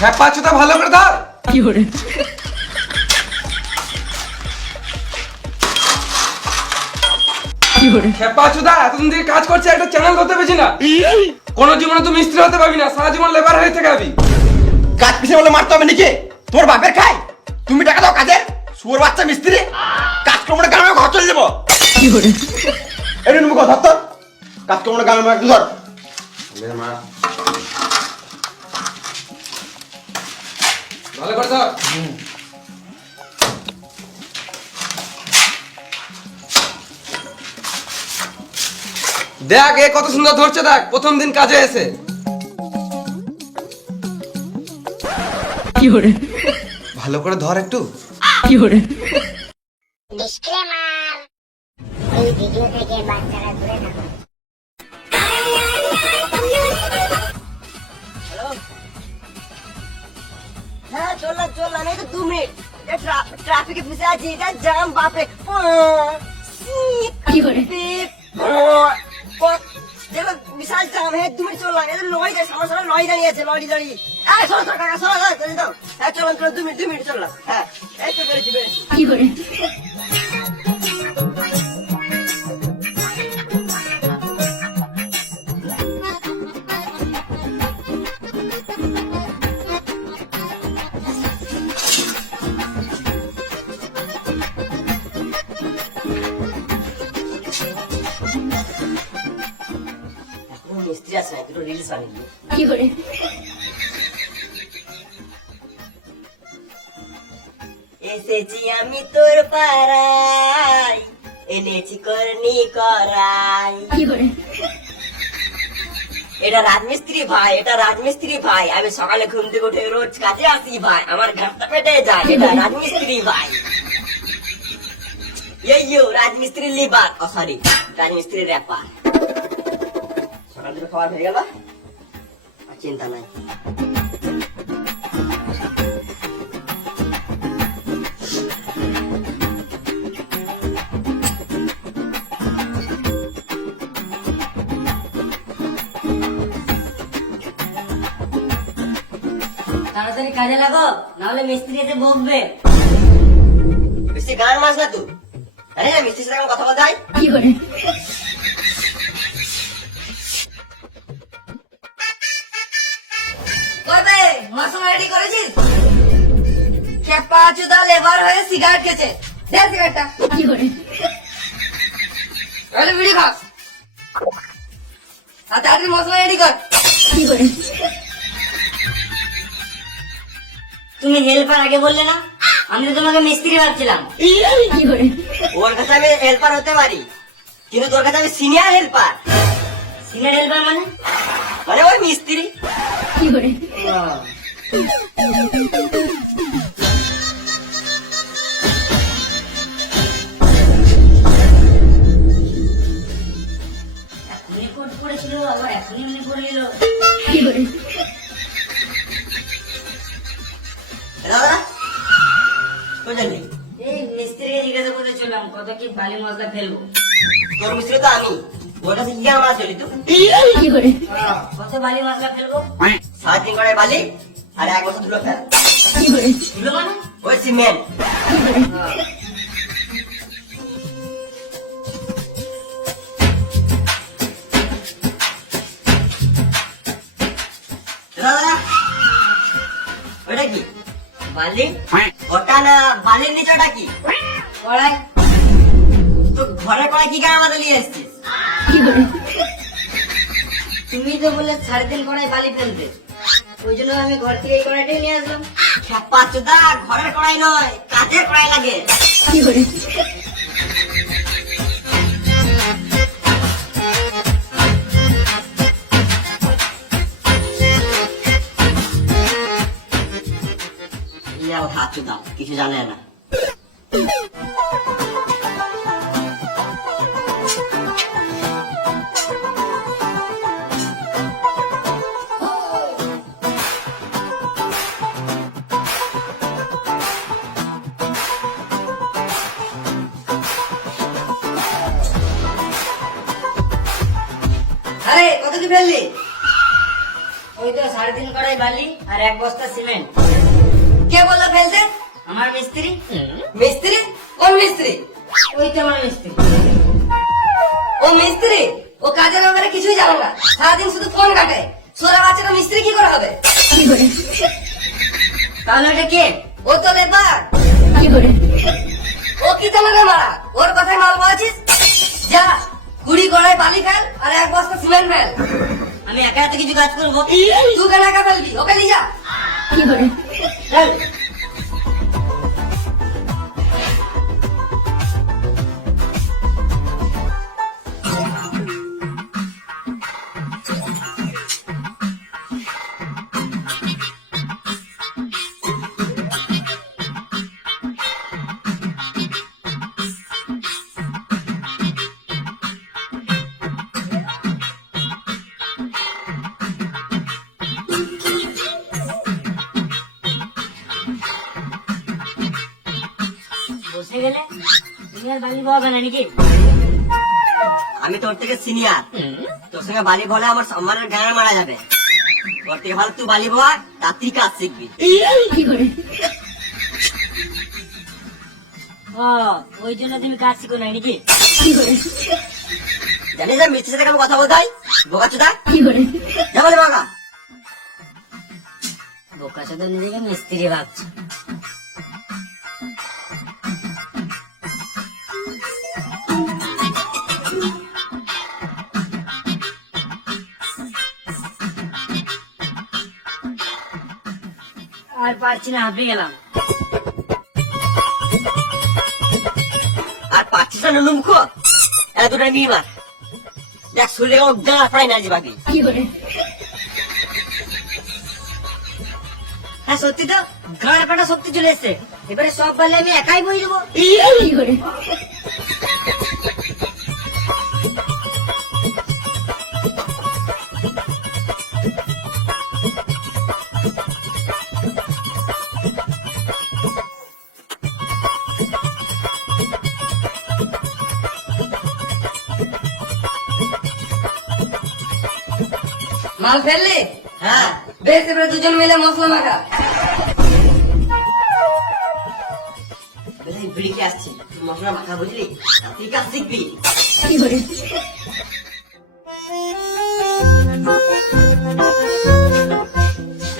হ্যাঁ পাঁচটা ভালো করে ধর। কি করে কি করে খেপা চুদা এতদিন থেকে কাজ করছে, একটা চ্যানেল করতে পেরেছি না। কোন জীবনে তুই মিস্ত্রি হতে পারবি না, সারা জীবন লেবার হয়ে থেকে যাবি। কাজ পিছনে বলে মারতে হবে নাকি? তোমার বাপের খাই, তুমি টাকা দাও কাজের। শুয়োর বাচ্চা মিস্ত্রি, কাজ কর্মটা গ্রামে ঘর চলে যাবো। কি করে এই তুমি কথা ধর, কাজ কর্মটা গ্রামে একটু ধর। ভালো করে ধর। দেখ এ কত সুন্দর ধরছে, দেখ প্রথম দিন কাজে এসে। কি করে ভালো করে ধর একটু। কি করে ডিসক্লেমার, এই ভিডিও থেকে বাচ্চারা দূরে থাকুন। হ্যাঁ চললাম চললাম, এই তো 2 মিনিট ট্রাফিকে ফেসে আছি, এটা জ্যাম বাপরে। কি করে দেখো বিশাল জ্যাম, হ্যাঁ 2 মিনিট চললাম। এই লরি যায়, সামনে সামনে লরি দাঁড়িয়ে আছে, লরি দাঁড়িয়ে। হ্যাঁ চলো চলো কাকা, চলো চলে দাও। হ্যাঁ চললাম চলো, 2 মিনিট চললাম। হ্যাঁ এই তো বেড়েছি বেড়েছি। কি করে এখন মিস্ত্রি আছে না, দুটো রিলস বানিয়ে। কি করে এসেছি আমি তোর পাড়ায়, এনেছি করনি করাই। কি করে এটা রাজমিস্ত্রি ভাই, এটা রাজমিস্ত্রি ভাই। আমি সকালে ঘুম থেকে উঠে রোজ কাজে আসি ভাই, আমার ঘাটটা পেটে যায়। এটা রাজমিস্ত্রি ভাই। ইয়ো রাজমিস্ত্রি লিবার, ও সরি রাজমিস্ত্রি র্যাপার। সকাল থেকে খাবার হয়ে গেল, আর চিন্তা নাই। তাড়াতাড়ি কাজে লাগো, নাহলে মিস্ত্রি এসে বকবে। বেশি গান মাস না তুই, জানি না মিস্ত্রির সাথে কথা বলতে হয়। কি করে করবে মশলা রেডি করেছিস? খেপা চুদা লেবার হয়ে সিগারেট খেয়েছে, দে সিগারেটটা। কি করে তাহলে বিড়ি খাস, আর তাড়াতাড়ি মশলা রেডি কর। কি করে তুমি হেল্পার আগে বললে না, আমি তো তোমাকে মিস্ত্রি ভাবছিলাম। কি করে ওর কাছে আমি হেল্পার হতে পারি, কিন্তু তোর কাছে আমি সিনিয়র হেল্পার। সিনিয়র হেল্পার মানে মানে ওই মিস্ত্রি। কি করে এখনই কোট পড়েছিল, আবার এখনই মনে পড়ে নিল। কি করে দাদা কোথায় নেই? এই মিস্ত্রিকে জিজ্ঞাসা করতে চললাম কত কি বালি মশলা ফেলবো। তোর মিস্ত্রি তো আমি, ওর কাছে গিয়ে আমার চলি তো। কি করে কত বালি মশলা ফেলবো? 3.5 কড়াই বালি আর 1 বছর ধুলো ফেল। কি করে ধুলো মানে ওই সিমেন্ট। কি করে দাদা ওটা কি বালি? ওটা না বালির নিচে ওটা কি কড়াই? তো ঘরে কড়াই কি গায়ে আমাদের নিয়ে এসছিস? কি করে তুমি তো বললে 3.5 কড়াই বালি ফেলতে, ওই জন্য আমি ঘর থেকে এই কড়াইটাই নিয়ে আসলাম। খেপা চোদা, ঘরের কড়াই নয়, কাজের কড়াই লাগে। কি করে ইয়াও হাত চোদা, কিছু জানে না। আরে কত কি ফেললি? ওই তো 3.5 কড়াই বালি আর 1 বস্তা সিমেন্ট। কে বললো ফেলতে? আমার মিস্ত্রি। মিস্ত্রি? কোন মিস্ত্রি? ওই তো আমার মিস্ত্রি। ও মিস্ত্রি? ও কাজের ব্যাপারে কিছুই জানে না, সারাদিন শুধু ফোন কাটে। সোরা বাচ্চাটা মিস্ত্রি কি করে হবে? কি করে তাহলে এটা কে? ও তো লেবার। কি করে ও কি তোমাকে মারা? ওর কথায় মাল বলেছিস? যা 20 কড়াই বালি ফেল আর 1 বস্তা সিমেন্ট ফেল। আমি একা এত কিছু কাজ করবো? তুই কেন একা ফেলবি? ওকে নিয়ে যা। কি করে চল। বসে গেলে তুমি আর বালি বহাবে না নাকি? আমি তোর থেকে সিনিয়র, তোর সঙ্গে বালি বলে আমার গান মারা যাবে। তোর থেকে ভালো তুই বালি বহা, তাড়াতাড়ি কাজ শিখবি। কি করে ও ওই জন্য তুমি কাজ শিখো না নাকি? কি করে জানিস না মিস্ত্রির সাথে কেমন কথা বলতে হয়? বোকাচোদা, কি করে যা বলে বাবা। বোকাচোদা নিজেকে মিস্ত্রি ভাবছে। আর পারছি না, হাঁপিয়ে গেলাম। আর পারছিস না নুনু মুখো? এরা দুটো নিয়ে মার। দেখ শরীরে কেমন গাঁ ফাড়াই না বাকি। কি করে হ্যাঁ সত্যি তো, গাঁড় ফাটা শক্তি চলে এসছে। এবারে সব বালি আমি একাই বই দেবো। কি করে মাল ফেললি? হ্যাঁ। বেশ, এবারে দুজন মিলে মশলা মাখা। বিড়িকে আসছি, মশলা মাখা বুঝলি? তুই কাজ শিখবি। কি করে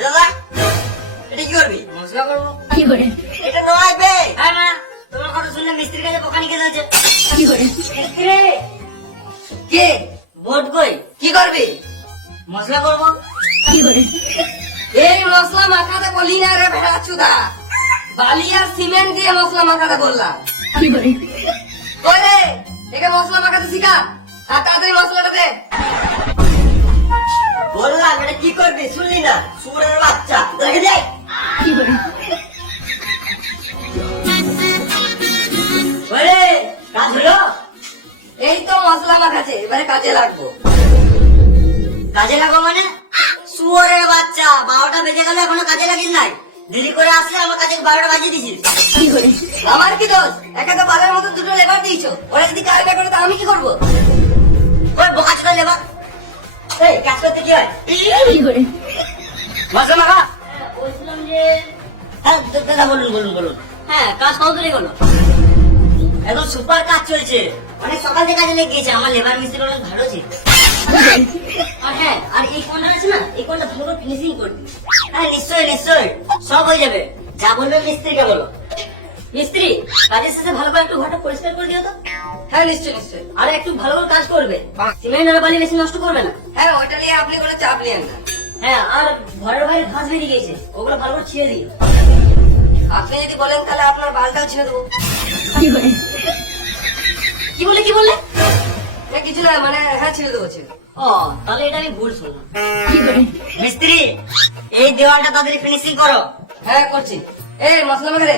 দাদা, এটা কি করবি? মশলা করবো। কি করে এটা নয় বে। হ্যাঁ না, তোমার কথা শুনলে মিস্ত্রির কাছে বকানি খেতে হচ্ছে। কি করে মিস্ত্রি কে? বোর্ড কই? কি করবি? মশলা করবো। কি করে এই মশলা মাখাতে বলি না রে ভেড়া চুদা, বালি আর সিমেন্ট দিয়ে মশলা মাখাতে বললাম। কি করে ওরে একে মশলা মাখাতে শিখা, আর তাড়াতাড়ি মশলাটা দে। বললাম এটা কি করবি? শুনলি না? সুরের বাচ্চা, দেখে দে। কি করে ওরে কাজ হলো? এই তো মশলা মাখাছে, এবারে কাজে লাগবো। কাজে লাগবো মানে? সুরের বাচ্চা, 12টা বেজে গেল এখনো কাজে লাগিস নাই। দেরি করে আসলে আমার কাজে 12টা বাজিয়ে দিছিস। কি করে আমার কি দোষ? একা তো বালের মতো দুটো লেবার দিয়েছো, ওরা যদি কাজ না করে তো আমি কি করবো? ওই বোকাচোদা লেবার। এই কাজ করতে কি হয়? কি করে মশলা মাখা। বলছিলাম যে হ্যাঁ দাদা, বলুন বলুন বলুন। হ্যাঁ কাজ কত দূরে গেল? এখন সুপার কাজ চলছে, অনেক সকাল থেকে কাজে লেগে গেছে। আমার লেবার মিস্ত্রি অনেক ভালো ছিল। আর হ্যাঁ, আর এই কোনটা আছে না, এই কোনটা ভালো করে ফিনিশিং করবি। হ্যাঁ নিশ্চয়ই নিশ্চয়ই, সব হয়ে যাবে। যা বলবে মিস্ত্রিকে বলো। মিস্ত্রি কাজের শেষে ভালো করে একটু ঘরটা পরিষ্কার করে দিও তো। হ্যাঁ নিশ্চয়ই নিশ্চয়ই। আর একটু ভালো করে কাজ করবে, সিমেন্ট আর বালি বেশি নষ্ট করবে না। হ্যাঁ ওটা নিয়ে আপনি কোনো চাপ নিয়েন না। হ্যাঁ আর ঘরের বাইরে ঘাস বেরিয়ে গেছে, ওগুলো ভালো করে ছিঁড়ে দিও। আপনি যদি বলেন তাহলে আপনার বালটাও ছিঁড়ে দেবো। কি করে কি বলে কি বললে? কিছু না, মানে হ্যাঁ ছিঁড়ে দেবো ছিঁড়ে। ও তাহলে এটা আমি ভুল শুনলাম। কি করে মিস্ত্রি এই দেওয়ালটা তাড়াতাড়ি ফিনিশিং করো। হ্যাঁ করছি। এই মশলা মাখা দে।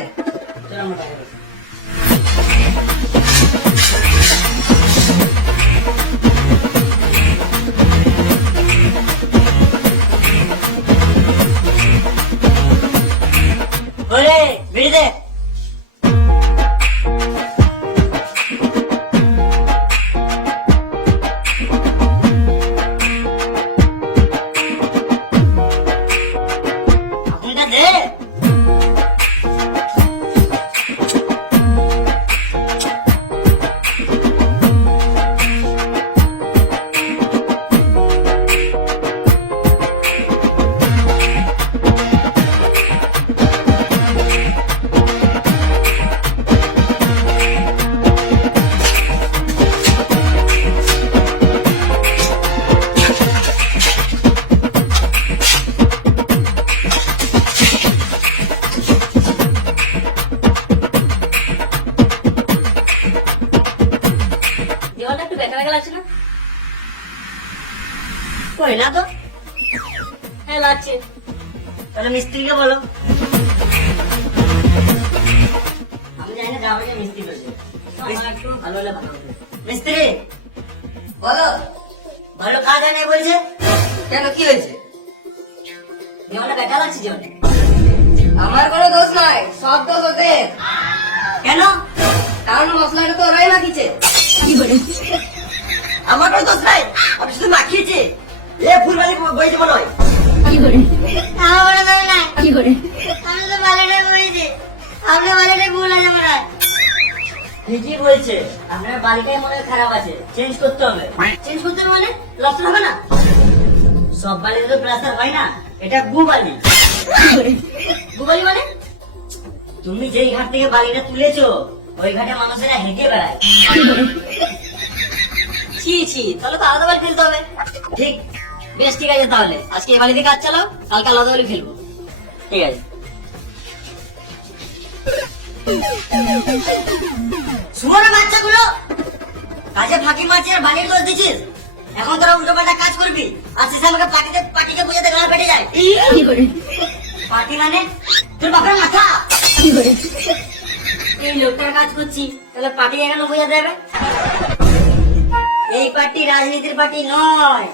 ওরে বিড়ি দে। হ্যাঁ লাগছে। তাহলে মিস্ত্রিকে বলো। আমি জানি না গ্রামে মিস্ত্রি বলছে, ভালো হলে ভালো হবে। মিস্ত্রি বলো, ভালো কাজ হয় না বলছে কেন, কি হয়েছে? জীবনে বেকার লাগছে জীবনে। আমার কোনো দোষ নাই, সব দোষ ওদের। কেন? কারণ মশলাটা তো ওরাই মাখিছে। কি করে আমার কোনো দোষ নাই, আমি শুধু মাখিয়েছি। এ ফুলবাড়ি বইছে মনে হয়। কি করে আমার বলে দেবে না কি করে আমি তো বালিটা বলেছি আপনি বালিটা ভুল আছে মনে হয় ঠিকই বলছে, আপনার বাড়িটাই মনে হয় খারাপ আছে, চেঞ্জ করতে হবে। চেঞ্জ করতে হবে মানে প্লাস্টার হবে না? সব বাড়িতে তো প্লাস্টার হয় না, এটা গু বালি। কি করে গু বালি মানে তুমি যেই ঘাট থেকে বালিটা তুলেছো ওই ঘাটে মানুষেরা হেঁটে বেড়ায়। কি করে ছি ছি, তাহলে তো আলাদা বাড়ি ফেলতে হবে। ঠিক, বেশ ঠিক আছে, তাহলে আজকে এই বাড়িতে কাজ চালাও, কালকে আলাদা বাড়ি ফেলবো। ঠিক আছে। শুনো না বাচ্চাগুলো, কাজে ফাঁকি মারছিস আর বাড়ির দোষ দিচ্ছিস। এখন তোরা উল্টো পাল্টা কাজ করবি আর শেষে আমাকে পাটিকে বোঝাতে গলা পেটে যায়। কি করে পাটি মানে তোর বাপের মাথা। কি করে এই লোকটার কাজ করছি, তাহলে পার্টি এখানে বোঝা দেবে? এই পার্টি রাজনীতির পার্টি নয়,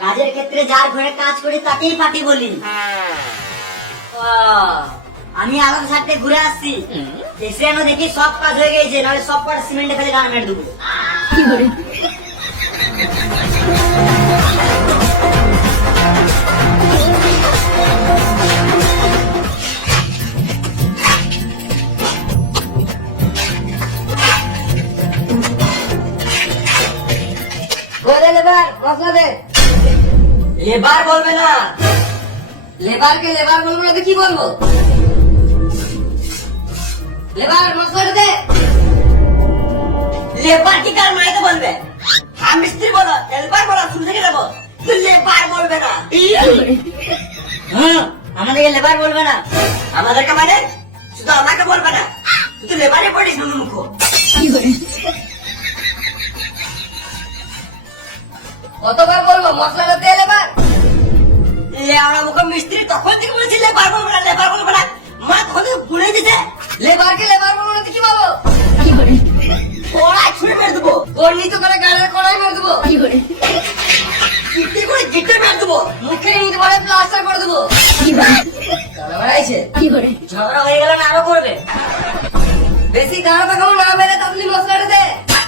কাজের ক্ষেত্রে যার ঘরে কাজ করি তাকেই পার্টি বলি। আমি আগাম সাথে ঘুরে আসছি, এসে যেন দেখি সব কাজ হয়ে গেছে, নাহলে সব কটা সিমেন্টে ফেলে গান মেরে দেবো। কি করে বলে লেবার মশলা দে। লেবার বলবে না, লেবারকে লেবার বলবো না তো কি বলবো? লেবার মশলাটা দে। লেবার কি কার মাইকে বলবে? হ্যাঁ মিস্ত্রি বলো, লেবার বলো, শুরু থেকে যাবো। তুই লেবার বলবে না। কি করে হ্যাঁ, আমাদেরকে লেবার বলবে না। আমাদেরকে মানে শুধু আমাকে বলবে না, তুই তো লেবারে পড়িস মুখ। কি করে কতবার বলবো মশলাটা দে লেবার? লেওড়া মুখ মিস্ত্রি তখন থেকে বলেছি লেবার বলবে না, লেবার বলবে না। মা তখন থেকে ভুলে দিতে। লেবারকে লেবার বলবো না তো কি বলবো? কি করে কড়াই ছুঁড়ে মেরে দেবো, গন্ডি তো করে গাড়ির কড়াই মেরে দেবো। কি করে কিটে করে গিটে মেরে দেবো। মুখে ইট মারে প্লাস্টার করে দেবো। কি করে বেড়াইছে কি করে ঝগড়া হয়ে গেল না আরো করবে। বেশি গাড়া দেখাবো না মেরে, তাহলে মশলাটা দে।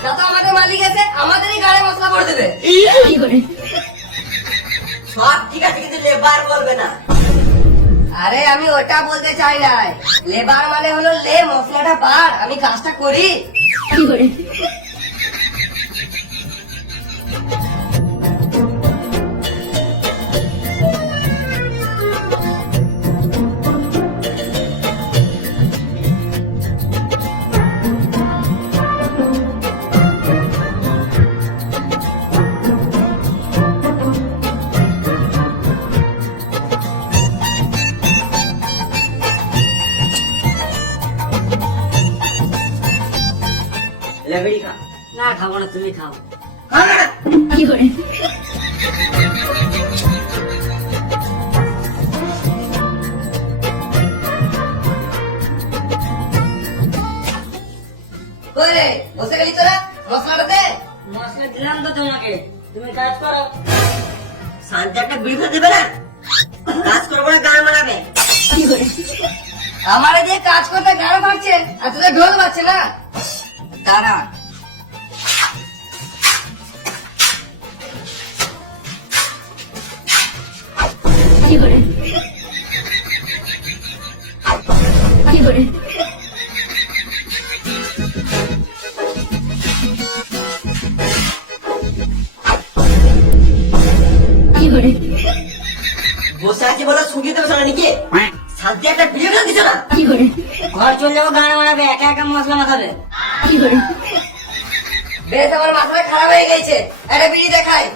যত আমাদের মালিক আছে আমাদেরই গাড়ে মশলা করে দেবে। কি করে সব ঠিক আছে, কিন্তু লেবার বলবে না। আরে আমি ওটা বলতে চাই নাই, লেবার মানে হলো লে মশলাটা বার, আমি কাজটা করি। কি করে লেবেরি খা। না খাবো না, তুমি খাও। কি করে কই রে, বসে গেলি তোরা? মশলাটা দে। মশলা দিলাম তো তোমাকে, তুমি কাজ করো। শান্তি একটা বিড়ি দেবে না, কাজ করবো না গান মারাবে। কি করে আমার দিয়ে কাজ করতে গাড়ো মারছে আর তোদের ঢোল মারছে না। দাঁড়া, কি করে কি করে কি করে বসে আছি বলে শুকিয়ে দেবে শোনা নাকি? শান্তি একটা ভিডিও দিচ্ছ না। কি করে ঘর চলে যাবো, গান মারাবে, একা একা মশলা মাখাবে। কি করে বেশ আমার মাথাটা খারাপ হয়ে গেছে, একটা বিড়ি দেখাই।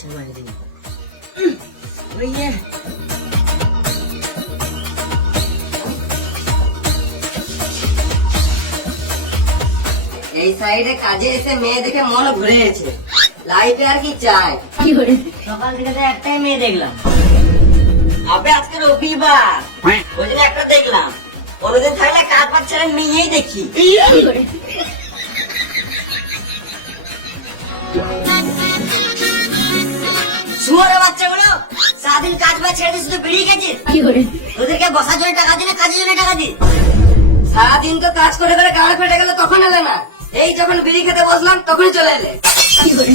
আচ্ছা মারি দিই ওই যে এই সাইডে কাজে এসে মেয়ে দেখে মন ঘুরে গেছে, লাইফে আর কি চাই। কি করে সকাল থেকে তো একটাই মেয়ে দেখলাম। আবে আজকে রবিবার, ওই জন্য একটা দেখলাম। অন্যদিন থাকলে কাজ বাজ ছেড়ে মেয়েই দেখি। কি করে শুয়োরের বাচ্চাগুলো সারাদিন কাজ বাজ ছেড়ে দিয়ে শুধু বেরিয়ে গেছিস। কি করে ওদেরকে বসার জন্য টাকা দিই না কাজের জন্য টাকা দিই। সারাদিন তো কাজ করে করে গাড়ি ফেটে গেল, তখন এলে না। এই যখন বিড়ি খেতে বসলাম তখনই চলে এলে। কি করে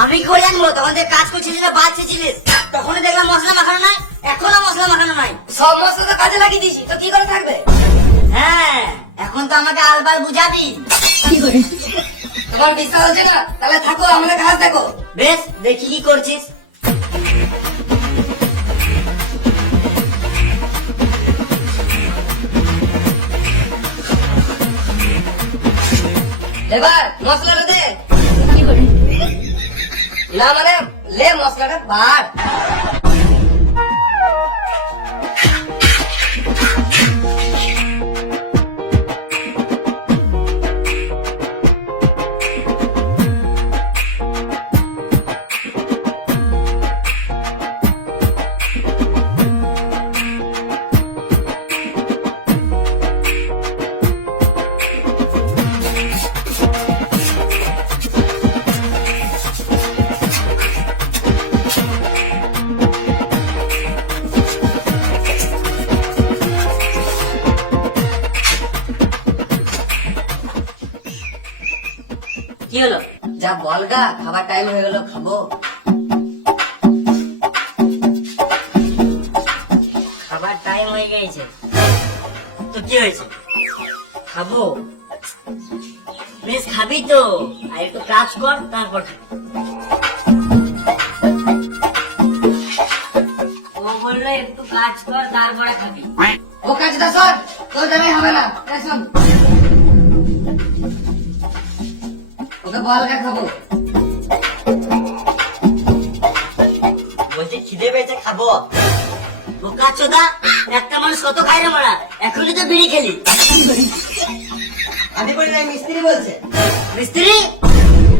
আমি কি করে জানবো তখন যে কাজ করছিলিস না বাদ ছিলিস? তখনই দেখলাম মশলা মাখানো নাই, এখনো মশলা মাখানো নাই। সব মশলা তো কাজে লাগিয়ে দিয়েছি, তো কি করে থাকবে? হ্যাঁ, এখন তো আমাকে আলবার বুঝাবি। কি করে তোমার বিশ্বাস হচ্ছে না? তাহলে থাকো, আমাদের কাজ দেখো। বেশ, দেখি কি করছিস। এবার মশলাটা দে। কি করে না মানে লে মশলাটা বার। কি হলো? যা বলগা, খাবার টাইম হয়ে গেল, খাবো। খাবার টাইম হয়ে গেছে তো কি হয়েছে? খাবো। বেশ খাবি তো, আর একটু কাজ কর তারপর খাবি। ও বললো একটু কাজ কর তারপরে খাবি। ও কাজটা সর, তোর দামে হবে না। এই শোন, ওকে বলগা খাবো। বলছে খিদে পেয়েছে খাবো। বোকা চোদা, একটা মানুষ কত খাই রে মারা, এখনই তো বিড়ি খেলি। আমি বলি না, মিস্ত্রি বলছে। মিস্ত্রি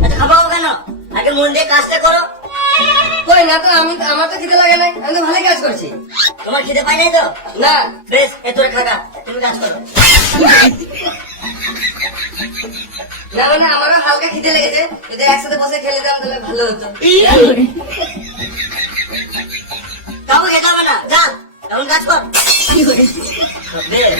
এত খাবো কেন? আগে মন দিয়ে কাজটা করো। কই না তো, আমার তো খিদে লাগে নাই, আমি তো ভালোই কাজ করছি। তোমার খিদে পাই নাই তো? না, বেশ, এ তোর খাগা, তুমি কাজ করো। না মানে আমারও হালকা খিদে লেগেছে, যদি একসাথে বসে খেলে দিতাম তাহলে ভালো হতো। কি করে কাউকে খেতে হবে না, যা এখন কাজ কর। কি করে বেশ।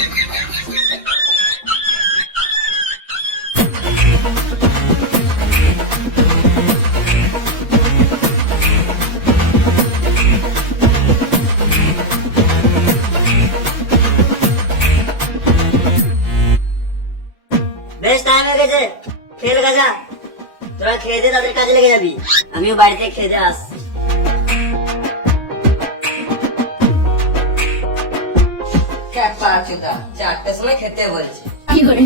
বেশ টাইম হয়ে গেছে, খেয়ে গেছা। তোরা খেয়ে দে, তাদের কাজে লেগে যাবি। আমিও বাড়িতে খেয়ে দে আসছি। ক্যাপা চোদা, 4টার সময় খেতে বলছে। কি করে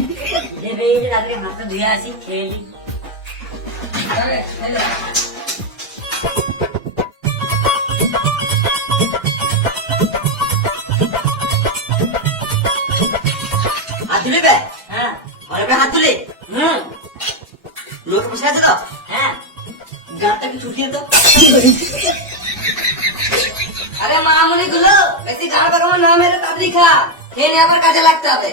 দেবে এই যে রাত্রে হাতটা ধুয়ে আসি, খেয়ে নি। আরে, খেলে। হাত তুলি বে? হ্যাঁ। ঘরে বে হাত তুলি? লোক বসে আছে তো? হ্যাঁ। গাঁটটা কি ছুটিয়ে তো? কি করে আরে মামুনি গুলো, বেশি গান পাকামো না মেরে তাড়াতাড়ি খা, খেয়ে নিয়ে আবার কাজে লাগতে হবে।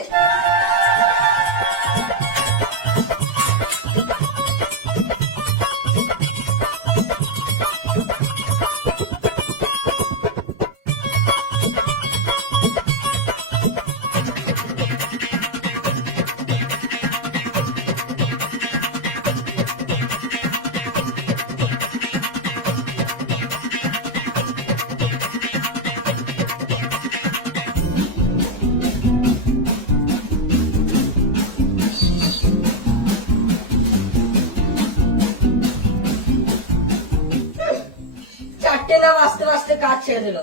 কাজ ছেড়ে দিল।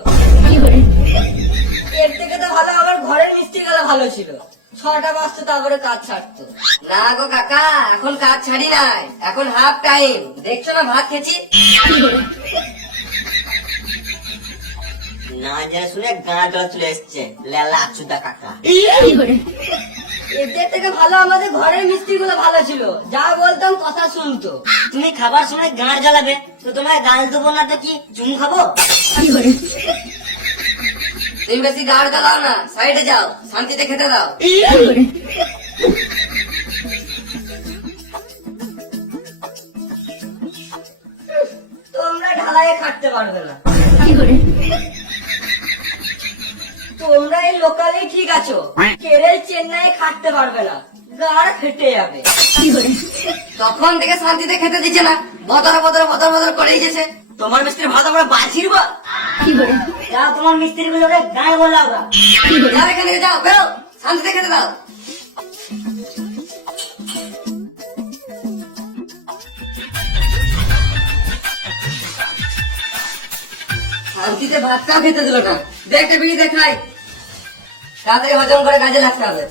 কি করে এর থেকে তো ভালো আমার ঘরের মিস্ত্রি গেলে ভালো ভালো ছিল, 6টা বাজতো তারপরে কাজ ছাড়তো। না গো কাকা, এখন কাজ ছাড়ি নাই, এখন হাফ টাইম। দেখছো না ভাত খেছি। না জেনে শুনে গাঁ জল চলে এসছে লেলা আচুদা কাকা। এদের থেকে ভালো আমাদের ঘরের মিস্ত্রি গুলো ভালো ছিল, যা বলতাম কথা শুনতো। তুমি খাবার সময় গাঁড় জ্বালাবে তো তোমায় গাল দেবো না তো কি চুমু খাবো? তুমি বেশি গাড় জ্বালাও না, সাইডে যাও, শান্তিতে খেতে দাও। তোমরা ঢালাইয়ে খাটতে পারবে না, তোমরা এই লোকালেই ঠিক আছো, কেরল চেন্নাই খাটতে পারবে না, গাড় ফেটে যাবে। তখন থেকে শান্তিতে খেতে দিচ্ছে না, বদর বদর বদর বদর করেই গেছে। তোমার মিস্ত্রির ভাত আমরা বাছির বা যাও, তোমার মিস্ত্রি গুলোকে গায়ে বলা ওরা। যাও এখান থেকে, যাও বেরো, শান্তিতে খেতে দাও। শান্তিতে ভাতটাও খেতে দিল না। দেখতে বিড়ি দেখাই, তাড়াতাড়ি হজম করে কাজে লাগতে হবে।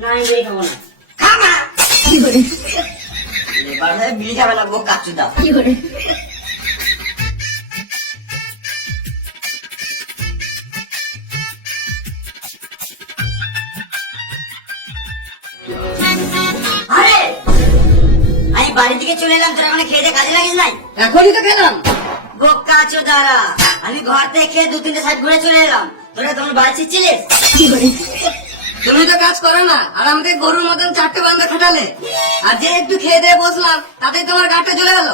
না আমি বিড়ি খাবো না। খাবা লেবার হয়ে বিড়ি খাবে না গো কাচুদা। আরে আমি বাড়ি থেকে চলে এলাম, তোরা মানে খেয়ে দিয়ে কাজে লাগিস নাই? এখনই তো খেলাম। বোকা চোদারা, আমি ঘর থেকে খেয়ে 2-3টে সাইড ঘুরে চলে এলাম, তোরা তোমার বাড়ি ছিচ্ছিলিস? তুমি তো কাজ করো না, আর আমাদের গরুর মতন 4টে বান্ধা খাটালে, আর যে একটু খেয়ে দিয়ে বসলাম তাতেই তোমার গাঁটটা চলে গেল।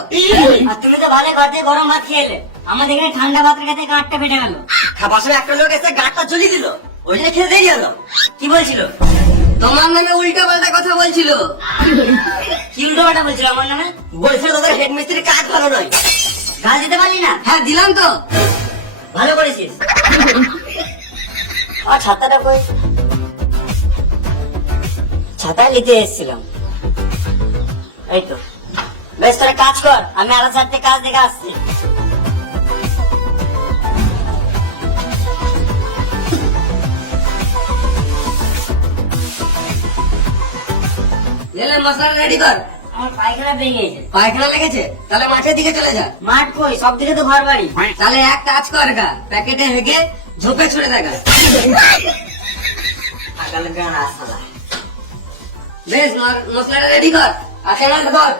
আর তুমি তো ভালো ঘর থেকে গরম ভাত খেয়ে এলে, আমাদের এখানে ঠান্ডা ভাতের কাছে গাঁটটা ফেটে গেল। খাবার সময় একটা লোক এসে গাঁটটা জ্বলিয়ে দিল, ওই জন্য খেতে দেরি হলো। কি বলছিল? তোমার নামে উল্টা পাল্টা কথা বলছিল। কি উল্টো পাল্টা বলছিল আমার নামে? বলছিল তোদের হেড মিস্ত্রির কাজ ভালো নয়, গাল দিতে পারলি না? হ্যাঁ দিলাম তো। ভালো করেছিস। আর ছাতাটা কই? ছাতা নিতে এসেছিলাম। এই তো, বেশ তোরা কাজ কর, আমি আলাদা সাথে কাজ দেখে আসছি। এলে মশলা রেডি কর। আমার পায়খানা ভেঙে গেছে। পায়খানা লেগেছে? তাহলে মাঠের দিকে চলে যা। মাঠ কই? সব দিকে তো ঘর বাড়ি। তাহলে এক কাজ কর গা, প্যাকেটে হেগে ঝোপে ছুড়ে দেখা। সকালে গান আসলা। বেশ মশলাটা রেডি কর, আর ক্যামেরাটা ধর।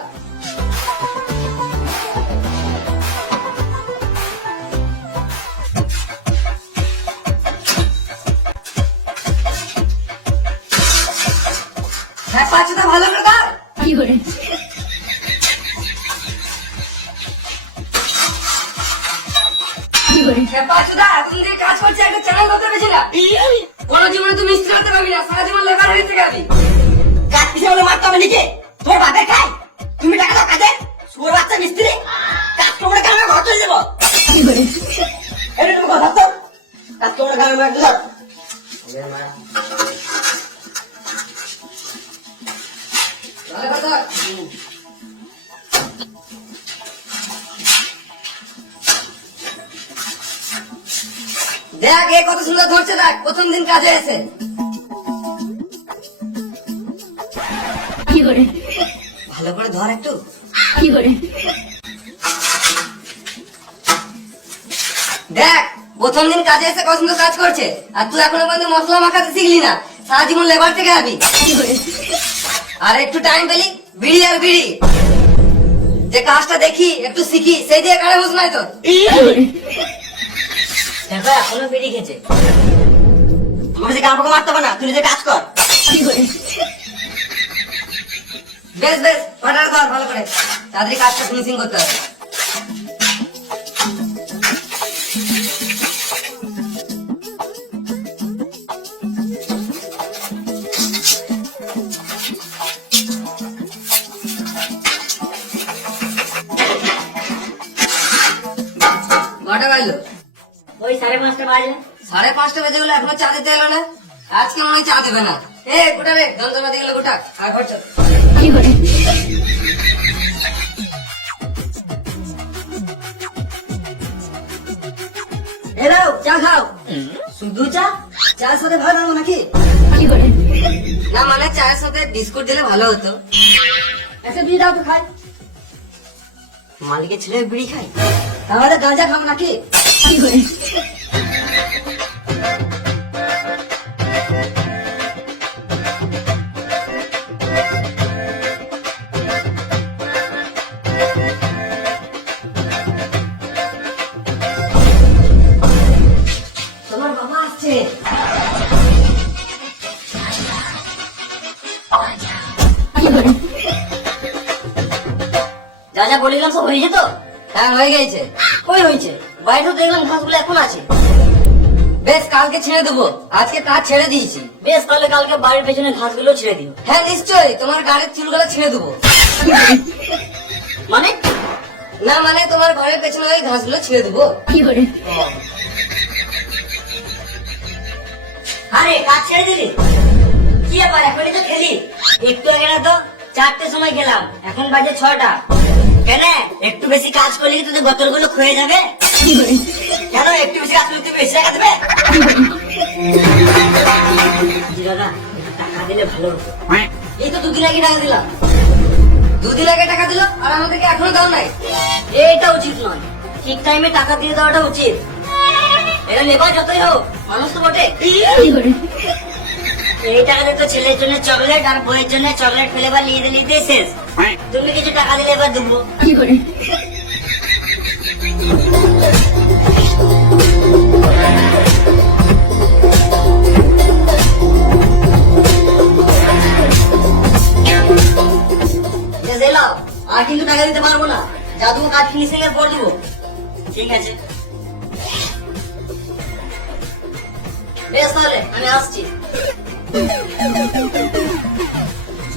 হ্যাঁ পাঁচটা ভালো করে ধর। হ্যাঁ পাঁচটা, তুমি যে কাজ করছে একটা চ্যানেল করতে পেরেছি না। কোনো জীবনে তুমি মিস্ত্রি হতে পারবি না, সারা জীবন লেবার হয়ে থেকে যাবি। কাজ পিছিয়ে বলে মারতে হবে নাকি? তোর বাপের খাই, তুমি টাকা দাও কাজে। শুয়োর বাচ্চা মিস্ত্রি, কাজ তোমরা গ্রামে ঘর চলে যাবো। এটা তুমি কথা তো, কাজ তোমরা গ্রামে ঘর চলে যাবো। ভালো করে ধর। দেখ এ কত সুন্দর ধরছে, দেখ প্রথম দিন কাজে এসে। ভালো করে ধর একটু। দেখ প্রথম দিন কাজে এসে কত সুন্দর কাজ করছে, আর তুই এখনো পর্যন্ত মশলা মাখাতে শিখলি না, সারা জীবন লেবার থেকে যাবি। আর একটু টাইম পেলি বিড়ি আর বিড়ি, যে কাজটা দেখি একটু শিখি, সেই দিয়ে কারে বস নাই তো। দেখো এখনো বেরিয়ে গেছে। আমাকে কাপড় মারতে হবে না, তুই নিজে কাজ কর। বেশ বেশ পাটার ধর ভালো করে, তাড়াতাড়ি কাজটা ফিনিশিং করতে হবে। কটা বাজলো? ওই 5:30 বাজে। 5:30 বেজে গেলো, এখনো চা দিতে এলো না। আজকে মনে হয় চা দেবে না। এ গোটা রে, যন্ত্রপাতি গেলো গোটা, আর ঘর চল। এ চা খাও। শুধু চা? চায়ের সাথে ভালো লাগবে নাকি? কি করে না মানে চায়ের সাথে বিস্কুট দিলে ভালো হতো। একটা বিড়ি দাও তো খাই। মালিকের ছেলে বিড়ি খাই? তাহলে গাঁজা খাও নাকি? কি করে তোমার বাবা আসছে। কি করে যা যা বলিলাম সব হয়েছে তো? হ্যাঁ হয়ে গেছে। কই হয়েছে? বাইরে তো দেখলাম ঘাসগুলো এখন আছে। বেশ কালকে ছেড়ে দেবো, আজকে তা ছেড়ে দিয়েছি। বেশ তাহলে কালকে বাড়ির পেছনে ঘাসগুলো ছেড়ে দিও। হ্যাঁ নিশ্চয়ই, তোমার গাড়ির চুলগুলো ছেড়ে দেবো। মানে? না মানে তোমার ঘরের পেছনে ওই ঘাসগুলো ছেড়ে দেবো। কি করে আরে কাজ ছেড়ে দিলি? কি ব্যাপার, এখনই তো খেলি? একটু আগে না তো 4টের সময় গেলাম, এখন বাজে 6টা। কেন একটু বেশি কাজ করলে কি তোদের বোতলগুলো ক্ষয়ে যাবে? কি করে কেন একটু বেশি কাজ করলে তুই বেশি টাকা দেবে? দাদা টাকা দিলে ভালো হতো। এই তো 2 দিন আগে টাকা দিলাম। 2 দিন আগে টাকা দিল আর আমাদেরকে এখনো দাও নাই। এইটা উচিত নয়, ঠিক টাইমে টাকা দিয়ে দেওয়াটা উচিত। এটা লেবার যতই হোক মানুষ তো বটে। কি করে এই টাকা দিয়ে তো ছেলের জন্য চকলেট আর বইয়ের জন্য চকলেট ফ্লেভার নিয়ে নিতে শেষ। তুমি কিছু টাকা দিলে এবার দেবো। কি করে আর কিন্তু টাকা দিতে পারবো না, যা তুমি কাজ ফিনিশিং এর পর দেবো। ঠিক আছে বেশ, তাহলে আমি আসছি।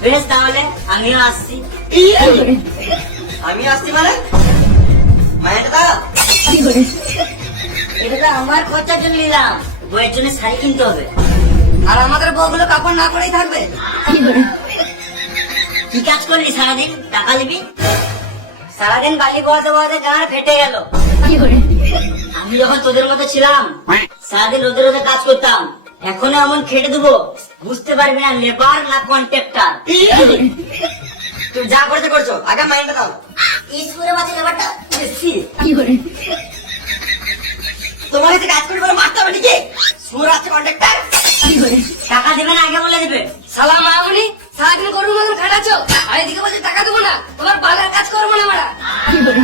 বেশ তাহলে আমিও আসছি। আমি আসছি মানে মায়ের দাও। কি করে এটা তো আমার খরচার জন্য নিলাম, বইয়ের জন্য শাড়ি কিনতে হবে। আর আমাদের বউগুলো কাপড় না পরেই থাকবে। কি করে কি কাজ করলি সারাদিন? টাকা নিবি? সারাদিন বালি বহাতে বহাতে গাঁড় ফেটে গেল। কি করে আমি যখন তোদের মতো ছিলাম সারাদিন রোদে রোদে কাজ করতাম, এখনো এমন খেটে দেবো বুঝতে পারবি না লেবার না কন্ট্রাক্টর। তুমি যা করতে করছো, আগে মাইন্ডটা দাও। স্কুলে বাজে লেবারটা বেশি। কি করে তোমার কাছে কাজ করে বলে মারতে হবে নাকি? সুর আছে কন্ট্রাক্টর। কি করে টাকা দেবে না আগে বলে দেবে। সালাম মামুনি, সারাদিন গরুর মতন খাটাচ্ছ আর এদিকে বলছে টাকা দেবো না, তোমার বালের কাজ করবো না মারা। কি করে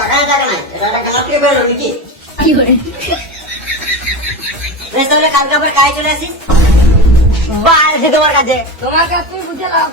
টাকায় টাকা নেই, এটা একটা গালা থেকে বেরোলো নাকি? কি করে বেশ তাহলে কালকে আবার কাজে চলে আসিস। বাল আছে তোমার কাছে, তোমার কাছ থেকে বুঝে লাও।